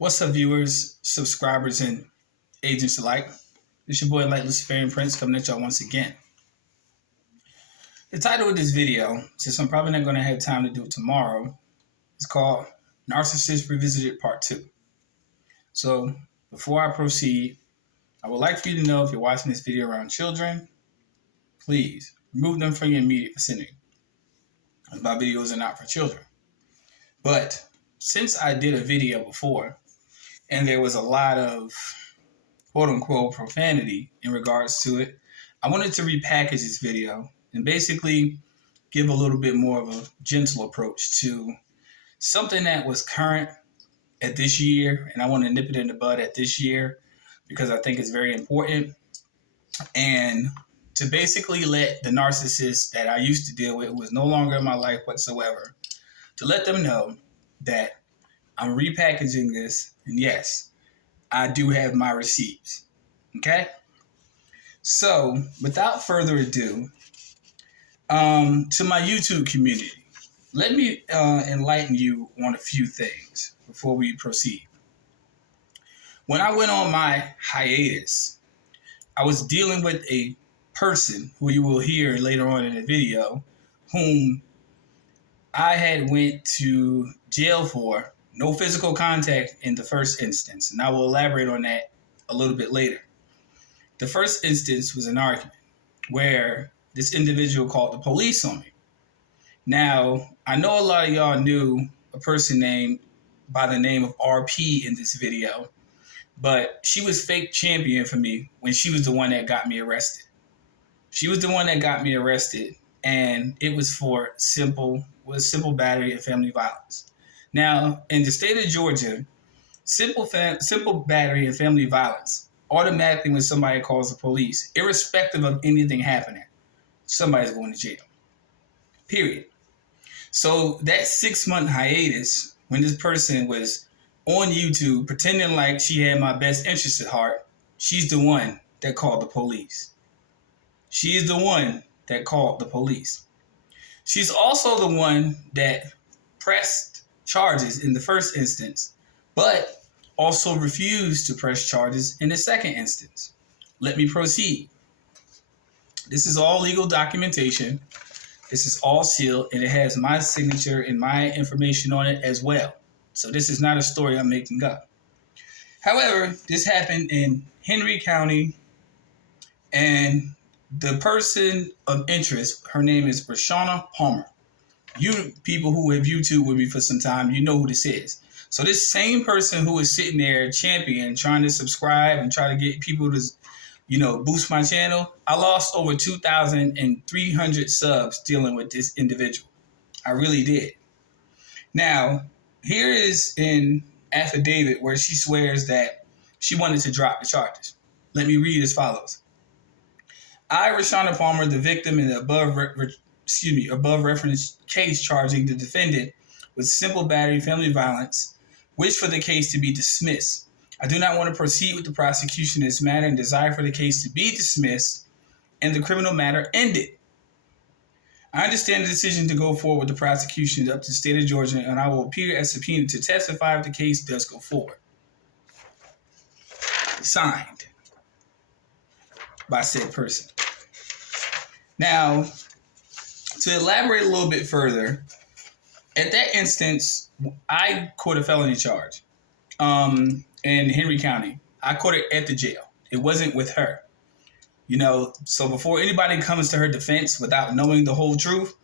What's up, viewers, subscribers, and agents alike? It's your boy, Luciferian Prince, coming at y'all once again. The title of this video, since I'm probably not going to have time to do it tomorrow, is called Narcissist Revisited Part 2. So, before I proceed, I would like for you to know if you're watching this video around children, please remove them from your immediate vicinity, as my videos are not for children. But since I did a video before, and there was a lot of quote-unquote profanity in regards to it, I wanted to repackage this video and basically give a little bit more of a gentle approach to something that was current at this year, and I want to nip it in the bud at this year because I think it's very important, and to basically let the narcissist that I used to deal with, who was no longer in my life whatsoever, to let them know that I'm repackaging this, and yes, I do have my receipts. Okay? So, without further ado, to my YouTube community, let me enlighten you on a few things before we proceed. When I went on my hiatus, I was dealing with a person who you will hear later on in the video, whom I had went to jail for no physical contact in the first instance, and I will elaborate on that a little bit later. The first instance was an argument where this individual called the police on me. Now, I know a lot of y'all knew a person named by the name of RP in this video, but she was fake champion for me when she was the one that got me arrested. She was the one that got me arrested, and it was for simple battery and family violence. Now, in the state of Georgia, simple battery and family violence, automatically when somebody calls the police, irrespective of anything happening, somebody's going to jail. Period. So that 6-month hiatus, when this person was on YouTube pretending like she had my best interest at heart, she's the one that called the police. She is the one that called the police. She's also the one that pressed charges in the first instance, but also refused to press charges in the second instance. Let me proceed. This is all legal documentation. This is all sealed, and it has my signature and my information on it as well. So this is not a story I'm making up. However, this happened in Henry County, and the person of interest, her name is Rashana Palmer. You people who have YouTube with me for some time, you know who this is. So this same person who is sitting there champion, trying to subscribe and try to get people to, boost my channel, I lost over 2,300 subs dealing with this individual. I really did. Now, here is an affidavit where she swears that she wanted to drop the charges. Let me read as follows. I, Rashana Palmer, the victim in the above referenced case charging the defendant with simple battery family violence, wish for the case to be dismissed. I do not want to proceed with the prosecution in this matter and desire for the case to be dismissed and the criminal matter ended. I understand the decision to go forward with the prosecution is up to the state of Georgia, and I will appear as subpoenaed to testify if the case does go forward. Signed by said person. Now, to elaborate a little bit further, at that instance, I caught a felony charge in Henry County. I caught it at the jail. It wasn't with her. So before anybody comes to her defense without knowing the whole truth,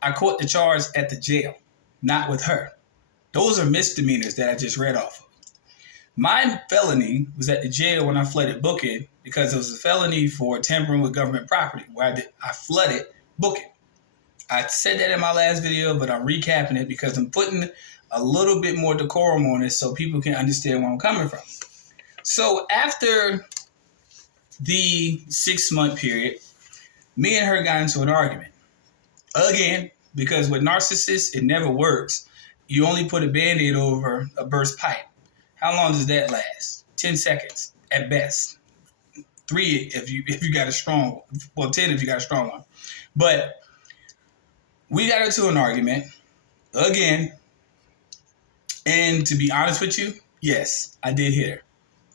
I caught the charge at the jail, not with her. Those are misdemeanors that I just read off of. My felony was at the jail when I flooded booking because it was a felony for tampering with government property where I flooded booking. I said that in my last video, but I'm recapping it because I'm putting a little bit more decorum on it so people can understand where I'm coming from. So after the 6-month period, me and her got into an argument. Again, because with narcissists, it never works. You only put a Band-Aid over a burst pipe. How long does that last? 10 seconds at best. 3 if you got a strong one. Well, 10 if you got a strong one. But we got into an argument again, and to be honest with you, Yes, I did hit her.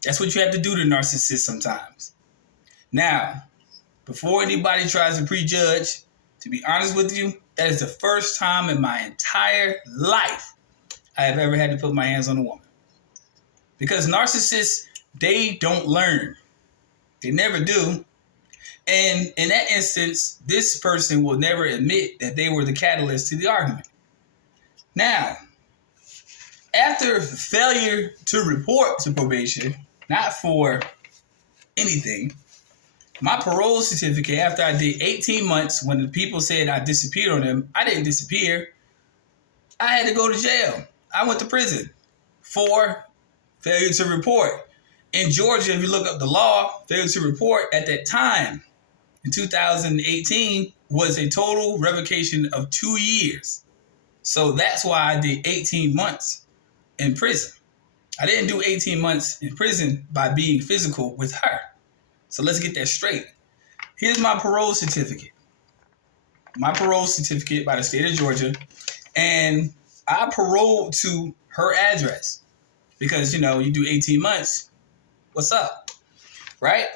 That's what you have to do to narcissists sometimes. Now, before anybody tries to prejudge, to be honest with you, that is the first time in my entire life I have ever had to put my hands on a woman. Because narcissists, they don't learn. They never do. And in that instance, this person will never admit that they were the catalyst to the argument. Now, after failure to report to probation, not for anything, my parole certificate, after I did 18 months, when the people said I disappeared on them, I didn't disappear. I had to go to jail. I went to prison for failure to report. In Georgia, if you look up the law, failure to report at that time, in 2018, was a total revocation of 2 years. So that's why I did 18 months in prison. I didn't do 18 months in prison by being physical with her. So let's get that straight. Here's my parole certificate. My parole certificate by the state of Georgia. And I paroled to her address. Because, you know, you do 18 months. What's up? Right?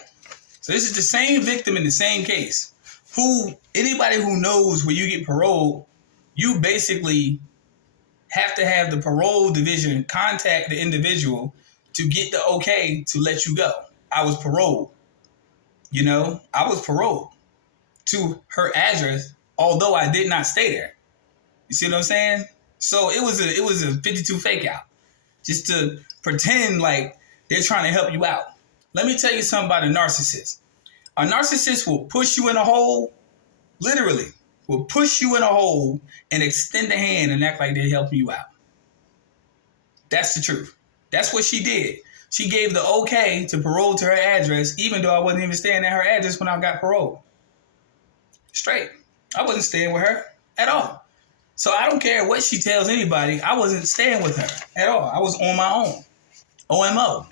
So this is the same victim in the same case. Anybody who knows where you get paroled, you basically have to have the parole division contact the individual to get the okay to let you go. I was paroled. You know, I was paroled to her address, although I did not stay there. You see what I'm saying? So it was a 52 fake out, just to pretend like they're trying to help you out. Let me tell you something about a narcissist. A narcissist will push you in a hole, literally, will push you in a hole and extend a hand and act like they're helping you out. That's the truth. That's what she did. She gave the okay to parole to her address, even though I wasn't even staying at her address when I got paroled. Straight. I wasn't staying with her at all. So I don't care what she tells anybody. I wasn't staying with her at all. I was on my own. OMO.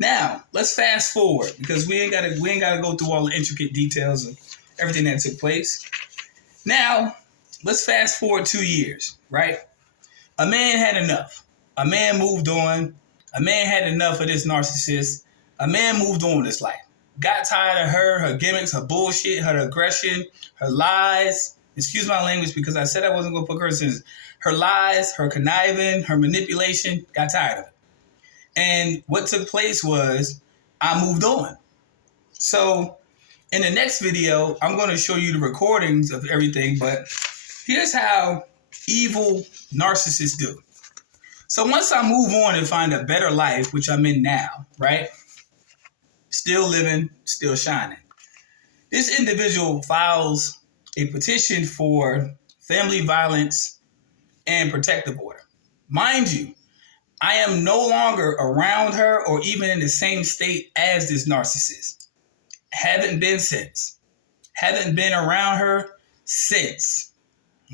Now, let's fast forward because we ain't gotta go through all the intricate details of everything that took place. Now, let's fast forward 2 years, right? A man had enough. A man moved on. A man had enough of this narcissist. A man moved on with his life. Got tired of her gimmicks, her bullshit, her aggression, her lies. Excuse my language because I said I wasn't going to put curses. Her lies, her conniving, her manipulation. Got tired of it. And what took place was I moved on. So in the next video, I'm going to show you the recordings of everything. But here's how evil narcissists do. So once I move on and find a better life, which I'm in now, right? Still living, still shining. This individual files a petition for family violence and protective order. Mind you, I am no longer around her or even in the same state as this narcissist. Haven't been since. Haven't been around her since.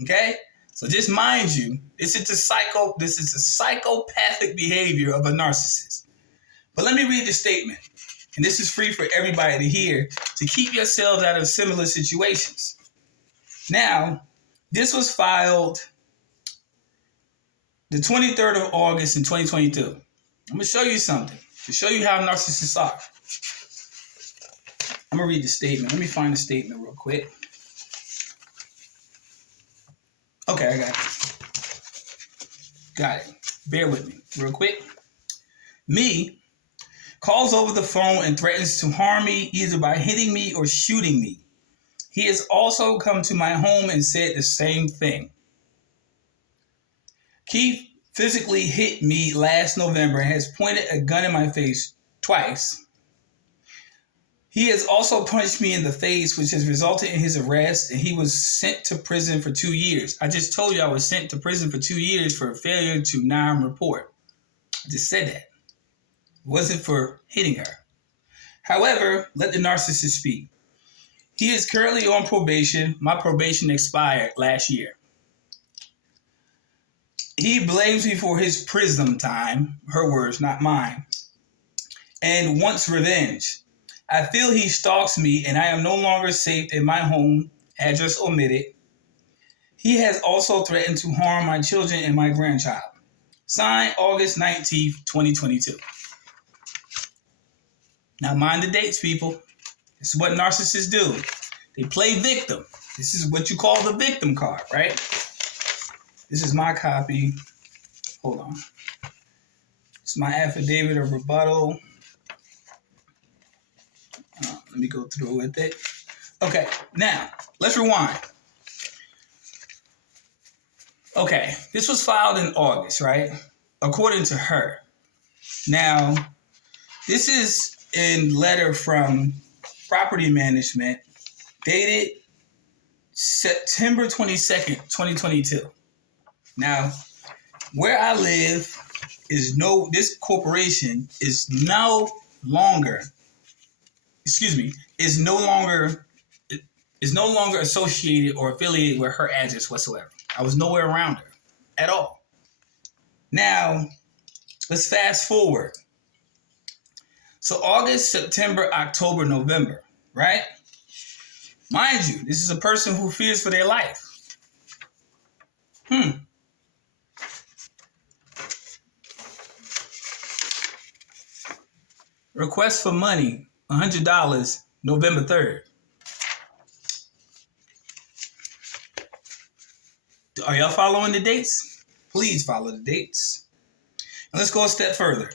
Okay? So just mind you, this is the psychopathic behavior of a narcissist. But let me read the statement. And this is free for everybody to hear to keep yourselves out of similar situations. Now, this was filed the 23rd of August in 2022. I'm going to show you something to show you how narcissists are. I'm going to read the statement. Let me find the statement real quick. Okay, I got it. Got it. Bear with me real quick. Me calls over the phone and threatens to harm me either by hitting me or shooting me. He has also come to my home and said the same thing. Keith physically hit me last November and has pointed a gun in my face twice. He has also punched me in the face, which has resulted in his arrest, and he was sent to prison for 2 years. I just told you I was sent to prison for 2 years for failure to non-report. I just said that. It wasn't for hitting her. However, let the narcissist speak. He is currently on probation. My probation expired last year. He blames me for his prison time, her words, not mine, and wants revenge. I feel he stalks me and I am no longer safe in my home, address omitted. He has also threatened to harm my children and my grandchild. Signed August 19th, 2022. Now mind the dates, people. This is what narcissists do. They play victim. This is what you call the victim card, right? This is my copy. Hold on. It's my affidavit of rebuttal. Let me go through with it. Okay, now, let's rewind. Okay, this was filed in August, right? According to her. Now, this is in letter from property management dated September 22nd, 2022. Now, where I live this corporation is no longer associated or affiliated with her address whatsoever. I was nowhere around her at all. Now, let's fast forward. So August, September, October, November, right? Mind you, this is a person who fears for their life. Request for money, $100, November 3rd. Are y'all following the dates? Please follow the dates. And let's go a step further.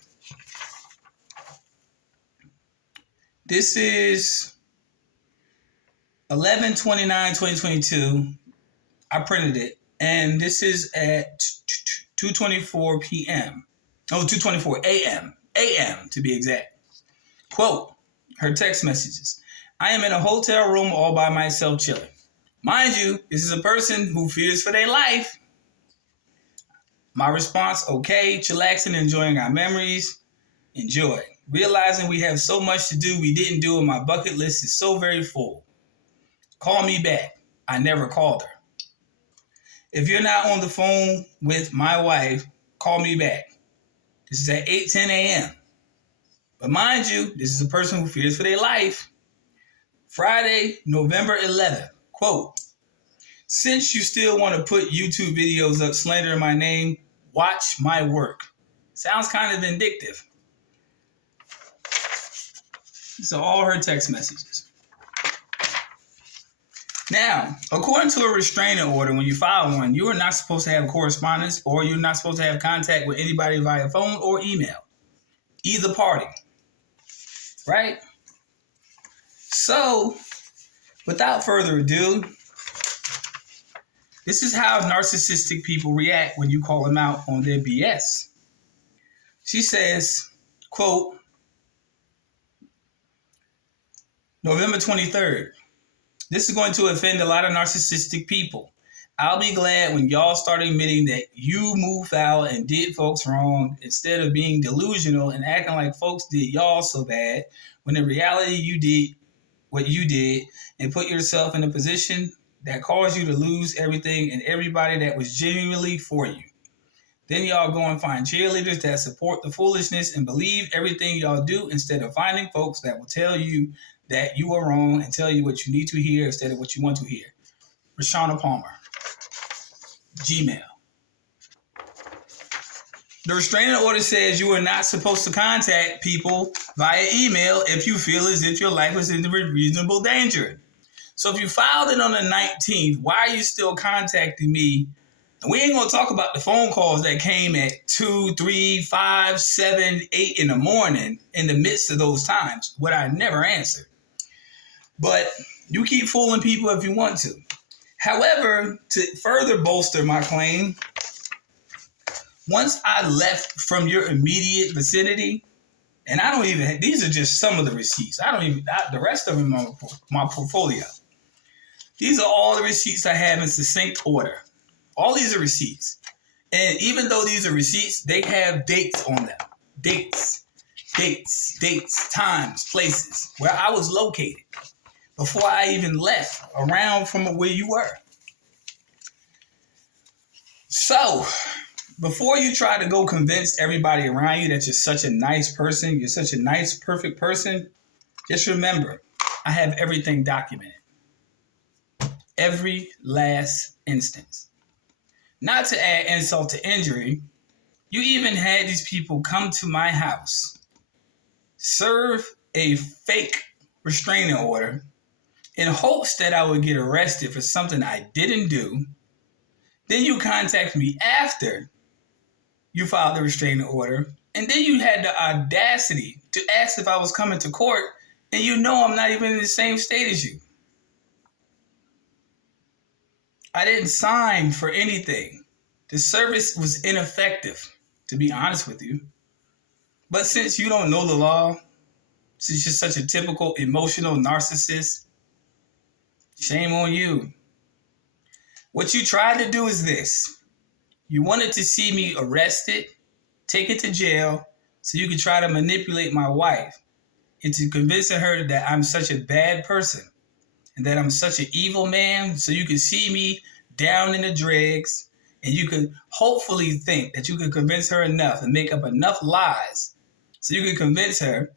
This is 11/29/2022. I printed it. And this is at 2:24 p.m. Oh, 2:24 a.m. A.m. to be exact. Quote, her text messages. I am in a hotel room all by myself chilling. Mind you, this is a person who fears for their life. My response, okay, chillaxing, enjoying our memories. Enjoy. Realizing we have so much to do we didn't do and my bucket list is so very full. Call me back. I never called her. If you're not on the phone with my wife, call me back. This is at 8:10 a.m. But mind you, this is a person who fears for their life. Friday, November 11th. Quote, since you still want to put YouTube videos up slandering my name, watch my work. Sounds kind of vindictive. These are all her text messages. Now, according to a restraining order, when you file one, you are not supposed to have correspondence or you're not supposed to have contact with anybody via phone or email. Either party. Right? So, without further ado, this is how narcissistic people react when you call them out on their BS. She says, quote, November 23rd. This is going to offend a lot of narcissistic people. I'll be glad when y'all start admitting that you moved foul and did folks wrong instead of being delusional and acting like folks did y'all so bad when in reality you did what you did and put yourself in a position that caused you to lose everything and everybody that was genuinely for you. Then y'all go and find cheerleaders that support the foolishness and believe everything y'all do instead of finding folks that will tell you that you are wrong and tell you what you need to hear instead of what you want to hear. Rashana Palmer, Gmail. The restraining order says you are not supposed to contact people via email if you feel as if your life is in reasonable danger. So if you filed it on the 19th, why are you still contacting me? And we ain't going to talk about the phone calls that came at 2, 3, 5, 7, 8 in the morning in the midst of those times, what I never answered. But you keep fooling people if you want to. However, to further bolster my claim, once I left from your immediate vicinity, and I don't even, these are just some of the receipts. The rest of them are my portfolio. These are all the receipts I have in succinct order. All these are receipts. And even though these are receipts, they have dates on them. Dates, times, places, where I was located before I even left around from where you were. So, before you try to go convince everybody around you that you're such a nice person, you're such a nice, perfect person, just remember, I have everything documented. Every last instance. Not to add insult to injury, You even had these people come to my house, serve a fake restraining order in hopes that I would get arrested for something I didn't do. Then you contact me after you filed the restraining order, and then you had the audacity to ask if I was coming to court, and you know I'm not even in the same state as you. I didn't sign for anything. The service was ineffective, to be honest with you. But since you don't know the law, since you're such a typical emotional narcissist, shame on you. What you tried to do is this. You wanted to see me arrested, taken to jail, so you could try to manipulate my wife into convincing her that I'm such a bad person and that I'm such an evil man, so you could see me down in the dregs, and you could hopefully think that you could convince her enough and make up enough lies so you could convince her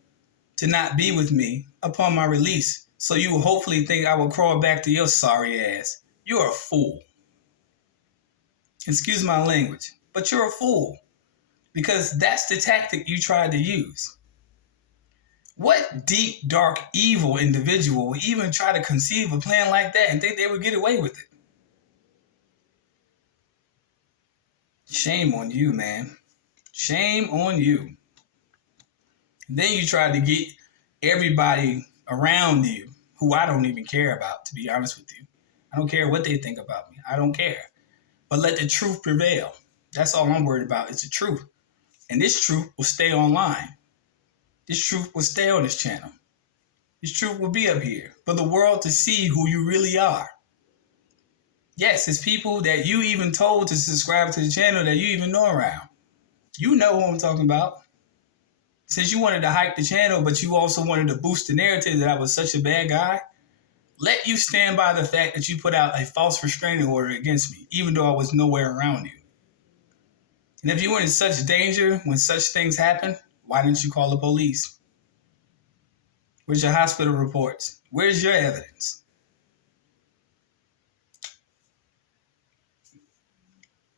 to not be with me upon my release, so you will hopefully think I will crawl back to your sorry ass. You're a fool. Excuse my language, but you're a fool, because that's the tactic you tried to use. What deep, dark, evil individual would even try to conceive a plan like that and think they would get away with it? Shame on you, man. Shame on you. Then you tried to get everybody around you who I don't even care about, to be honest with you. I don't care what they think about me. I don't care. But let the truth prevail. That's all I'm worried about. It's the truth. And this truth will stay online. This truth will stay on this channel. This truth will be up here for the world to see who you really are. Yes, it's people that you even told to subscribe to the channel that you even know around. You know who I'm talking about. Since you wanted to hype the channel, but you also wanted to boost the narrative that I was such a bad guy, let you stand by the fact that you put out a false restraining order against me, even though I was nowhere around you. And if you were in such danger when such things happen, why didn't you call the police? Where's your hospital reports? Where's your evidence?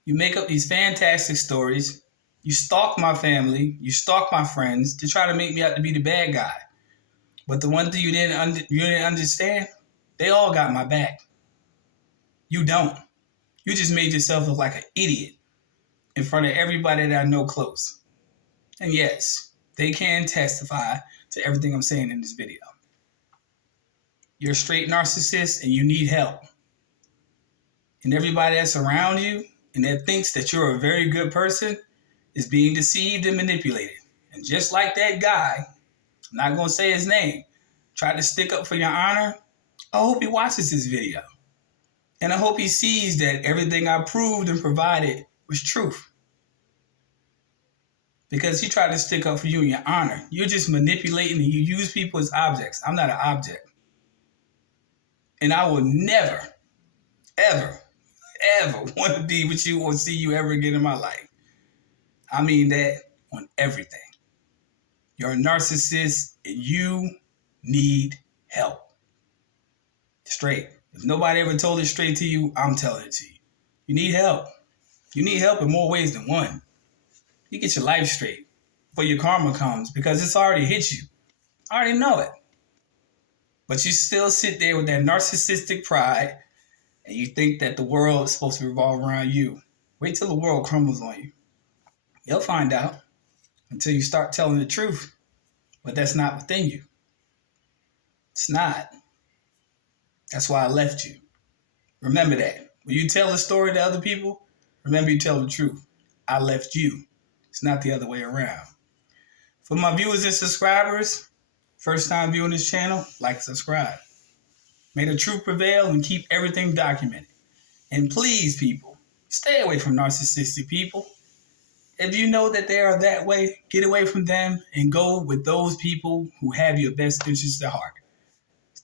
You make up these fantastic stories. You stalk my family. You stalk my friends to try to make me out to be the bad guy. But the one thing you didn't understand, they all got my back. You don't. You just made yourself look like an idiot in front of everybody that I know close. And yes, they can testify to everything I'm saying in this video. You're a straight narcissist and you need help. And everybody that's around you and that thinks that you're a very good person is being deceived and manipulated. And just like that guy, I'm not going to say his name, tried to stick up for your honor, I hope he watches this video. And I hope he sees that everything I proved and provided was truth. Because he tried to stick up for you and your honor. You're just manipulating and you use people as objects. I'm not an object. And I will never, ever, ever want to be with you or see you ever again in my life. I mean that on everything. You're a narcissist and you need help. Straight. If nobody ever told it straight to you, I'm telling it to you. You need help. You need help in more ways than one. You get your life straight before your karma comes, because it's already hit you. I already know it. But you still sit there with that narcissistic pride and you think that the world is supposed to revolve around you. Wait till the world crumbles on you. You'll find out until you start telling the truth. But that's not within you. It's not. That's why I left you. Remember that. When you tell a story to other people, remember you tell the truth. I left you. It's not the other way around. For my viewers and subscribers, first time viewing this channel, like and subscribe. May the truth prevail and keep everything documented. And please, people, stay away from narcissistic people. If you know that they are that way, get away from them and go with those people who have your best interests at heart.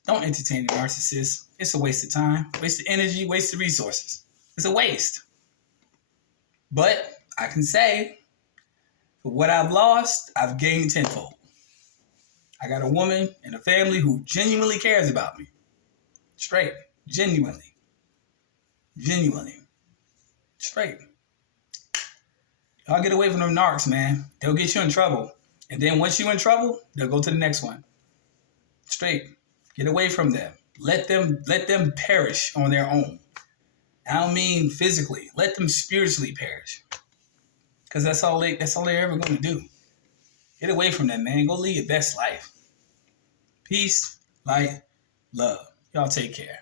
Don't entertain a narcissist. It's a waste of time, waste of energy, waste of resources. It's a waste. But I can say, for what I've lost, I've gained tenfold. I got a woman and a family who genuinely cares about me. Straight. Genuinely. Straight. Y'all get away from them narcs, man. They'll get you in trouble. And then once you're in trouble, they'll go to the next one. Straight. Get away from them. Let them perish on their own. I don't mean physically. Let them spiritually perish. Because that's all they're ever going to do. Get away from them, man. Go live your best life. Peace, light, love. Y'all take care.